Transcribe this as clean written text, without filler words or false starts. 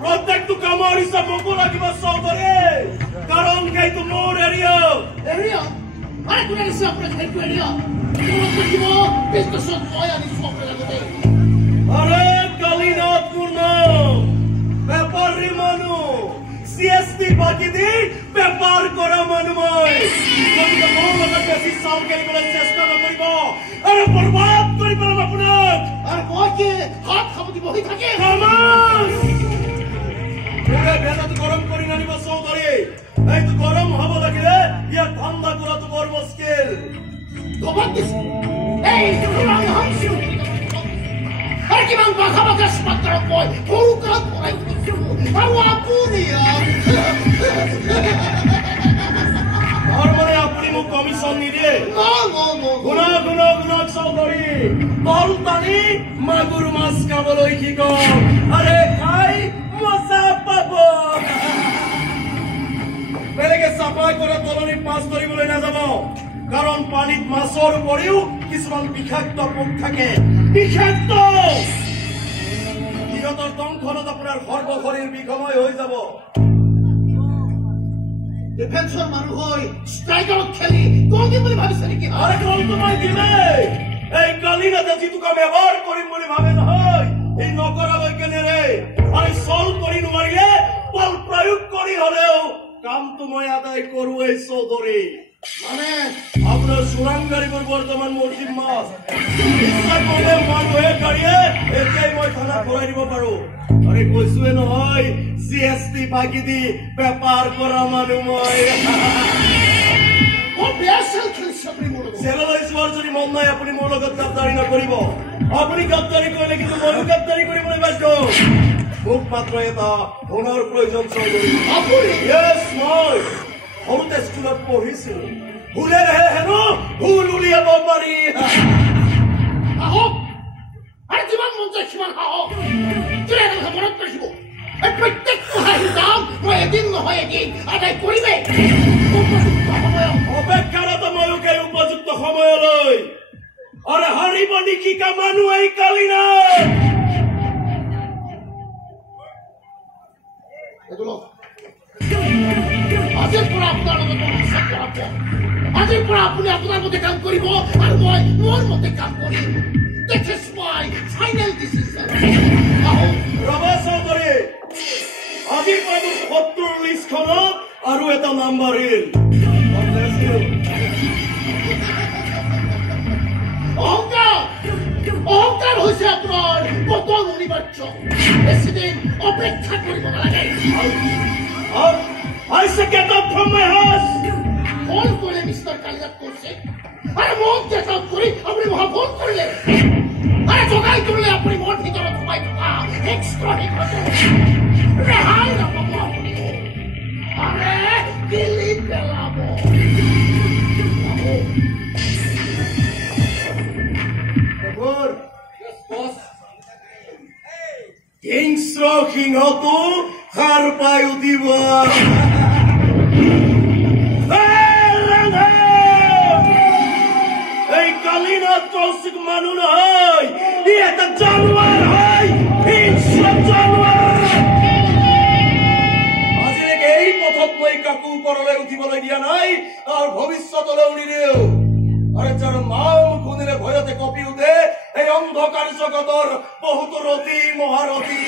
প্ৰত্যেকটো কামৰ হিচাপ হ'ব লাগিব চৌধুৰী কাৰণ সেইটো মোৰ এৰিয়া আরে কোন হিসাব করে খাইতো এরিয়া কোন কইব বিজনেস হয় আমি সব লাগবে আরে কালিনাথ পূর্ণ ব্যাপারী মানু সিএসটি বাকি দি ব্যাপার করা মানু মই যদি মোর লগত বেশি সাল খেলিবলৈ চেষ্টা নকৰিব আৰে বৰবাদ কৰি পেলাম আপোনাক আর মই কি হাত খাব দিব হৈ থাকে খামাস পুরে ভেজাত গরম কৰি নানিব চৌধুৰী এইটো গৰম হব লাগিলে ইয়াক ঠাণ্ডা কৰাটো বৰ মুস্কিল তোমাক দিছে এই তোমাক হামছু আর কি মান বাখা বাখা স্মাত্র কই পুরো কাজ করাই দিছো আর আপনি আর মানে আপনি মোক কমিশন নিদিয়ে না গুনা চৌধুৰী তল টানি মাগুৰ মাছ খাবলৈ শিকক আৰে খাই মজা পাব বেলেগে চাপ্লাই কৰা তলনিত মাছ ধৰিবলৈ নাযাব কাৰণ পানীত মাছৰ উপৰিও কিছুমান বিষাক্ত পোক থাকে বিষাক্ত সিহঁতৰ দংখনত আপোনাৰ সৰ্বশৰীৰ বিষময় হৈ যাব ডিফেন্সৰ মানুহ হৈ ষ্ট্ৰাইকাৰত খেলি কোনদিন বুলি ভাবিছে নেকি আৰে কোনটো মই দিলে এই কালিনাথে যিটো কাম এবাৰ কৰিম বুলি ভাবে নহয় এই নকৰালৈকে নেৰে আৰু চল কৰি নোৱাৰিলে বল প্ৰয়োগ কৰি হলেও কামটো মই আদায় কৰোৱেই চৌধুৰী মানে আপোনাৰ চোৰাংগাৰীবোৰ বৰ্তমান মোৰ জিম্মাত ইচ্ছা কৰিলে মানুহে গাড়ীয়ে এতিয়াই মই থানাত ভৰাই দিব পাৰো আৰে কৈছোৱে নহয় জিএসটি বাকি দি বেপাৰ কৰা মানুহ মই ও বেসল খেলছে আপনি মোৰ জেললৈ যোৱাৰ যদি মন নাই আপুনি মোৰ লগত গাদ্দাৰী নকৰিব আপুনি গাদ্দাৰী কৰিলে কিন্তু ময়ো গাদ্দাৰী কৰিবলৈ বাধ্য মোক মাত্ৰ এটা ধনৰ প্ৰয়োজন চৌধুৰী আপনি ইয়েছ মই সৰুতে স্কুলত পঢ়িছিলো ভুলেৰে হেনো ভুল উলিয়াব পাৰি আহো আর জীবন মন যায় সীমান আহো তুই এখন মনত রাখিব এই প্রত্যেক হাই দাম মই এদিন নহয় এদিন আদায় করিবে অপেক্ষাৰত ময়ূকে উপযুক্ত সময়লৈ আৰে হাৰিব নেকি কামানো এই কালিনাথ এগুলো আজিৰ পৰা আপোনাৰ লগত বিশ্বাস কৰাব আজিৰ পৰা আপুনি আপোনাৰ মতে কাম কৰিব আৰু মই মোৰ মতে কাম কৰিম This is my final decision. ৰবা চৌধুৰী আজিৰ পৰা মোৰ শত্ৰুৰ লিষ্টখনত আৰু এটা নাম্বাৰ ইল অহংকাৰ হৈছে আপোনাৰ পতন অনিবাৰ্য বেছিদিন অপেক্ষা কৰিব নালাগে I say get up from my house phone কৰিলে মিষ্টাৰ কালিনাথ কৈছে আৰে মোক গেট আউট কৰি আপুনি মহা ফোন কৰিলে আৰে জগাই কৰিলে আপুনি মোৰ ভিতৰত সোমাই থকা এক্সট্ৰা হিকটো ৰেহাই নাপাব আপুনি আৰে দিল্লী পেলাব হিংস্ৰ সিংহটো সাৰ পাই উঠিব এই কালিনাথ কৌশিক মানুহ নহয় ই এটা জানোৱাৰ হয় হিংস্ৰ জানোৱাৰ আজিলৈকে এই পথত মই কাকো ওপৰলৈ উঠিবলৈ দিয়া নাই আৰু ভৱিষ্যতলৈও নিদিও আৰে যাৰ মাও খুনিৰে ভয়তে কপি উঠে এই অন্ধকাৰ জগতৰ বহুতো ৰতি মহাৰথী